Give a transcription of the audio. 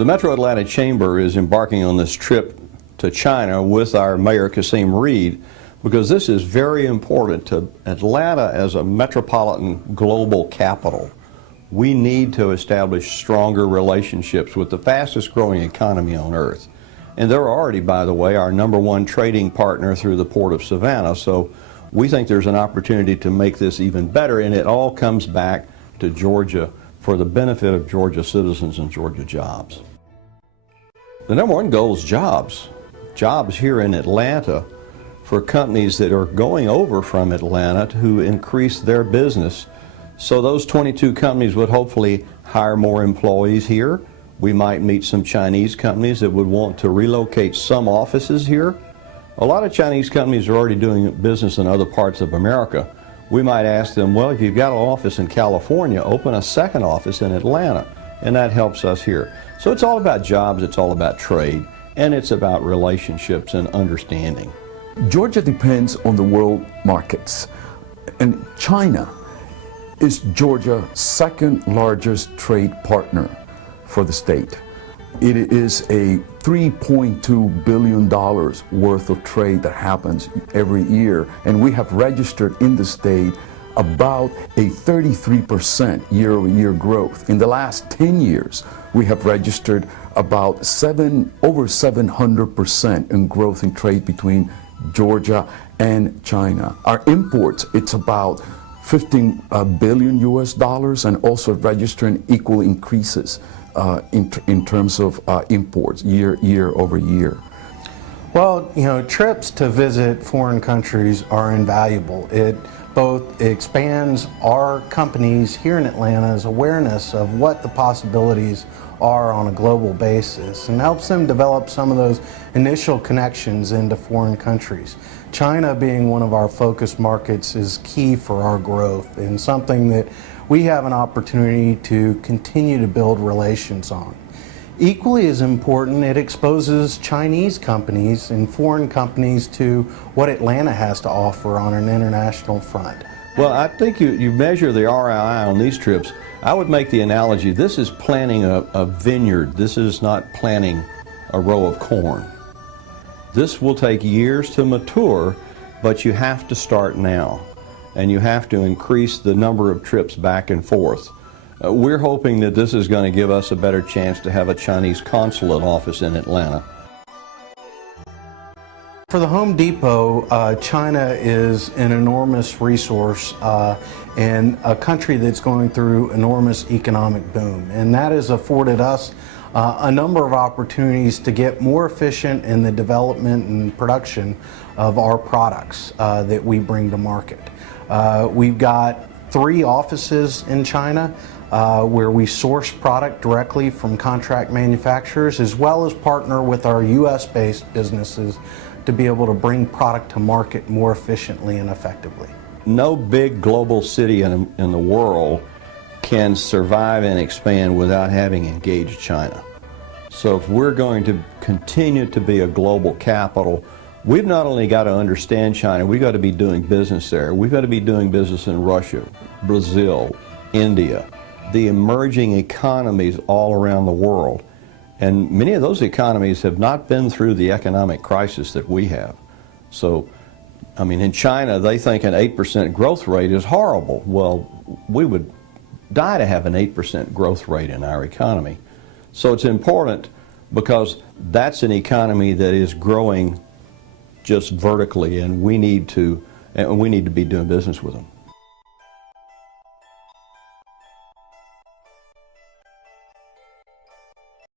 The Metro Atlanta Chamber is embarking on this trip to China with our Mayor Kasim Reed because this is very important to Atlanta as a metropolitan global capital. We need to establish stronger relationships with the fastest growing economy on earth. And they're already, by the way, our #1 trading partner through the Port of Savannah. So we think there's an opportunity to make this even better, and it all comes back to Georgia for the benefit of Georgia citizens and Georgia jobs. The #1 goal is jobs. Jobs here in Atlanta for companies that are going over from Atlanta to increase their business. So those 22 companies would hopefully hire more employees here. We might meet some Chinese companies that would want to relocate some offices here. A lot of Chinese companies are already doing business in other parts of America. We might ask them, well, if you've got an office in California, open a second office in Atlanta, and that helps us here. So it's all about jobs, it's all about trade, and it's about relationships and understanding. Georgia depends on the world markets, and China is Georgia's second largest trade partner for the state. It is a $3.2 billion worth of trade that happens every year, and we have registered in the state about a 33% year-over-year growth. In the last 10 years, we have registered about over 700% in growth in trade between Georgia and China. Our imports, it's about 15 billion US dollars, and also registering equal increases in terms of imports year over year. Well, you know, trips to visit foreign countries are invaluable. It both expands our companies here in Atlanta's awareness of what the possibilities are on a global basis and helps them develop some of those initial connections into foreign countries. China being one of our focus markets is key for our growth and something that we have an opportunity to continue to build relations on. Equally as important, it exposes Chinese companies and foreign companies to what Atlanta has to offer on an international front. Well, I think you measure the ROI on these trips. I would make the analogy, this is planting a vineyard. This is not planting a row of corn. This will take years to mature, but you have to start now. And you have to increase the number of trips back and forth. We're hoping that this is going to give us a better chance to have a Chinese consulate office in Atlanta. For the Home Depot, China is an enormous resource and a country that's going through enormous economic boom. And that has afforded us a number of opportunities to get more efficient in the development and production of our products that we bring to market. We've got 3 offices in China where we source product directly from contract manufacturers, as well as partner with our US-based businesses to be able to bring product to market more efficiently and effectively. No big global city in the world can survive and expand without having engaged China. So if we're going to continue to be a global capital, we've not only got to understand China, we've got to be doing business there. We've got to be doing business in Russia, Brazil, India, the emerging economies all around the world. And many of those economies have not been through the economic crisis that we have. So, I mean, in China, they think an 8% growth rate is horrible. Well, we would die to have an 8% growth rate in our economy. So it's important because that's an economy that is growing just vertically, and we need to be doing business with them.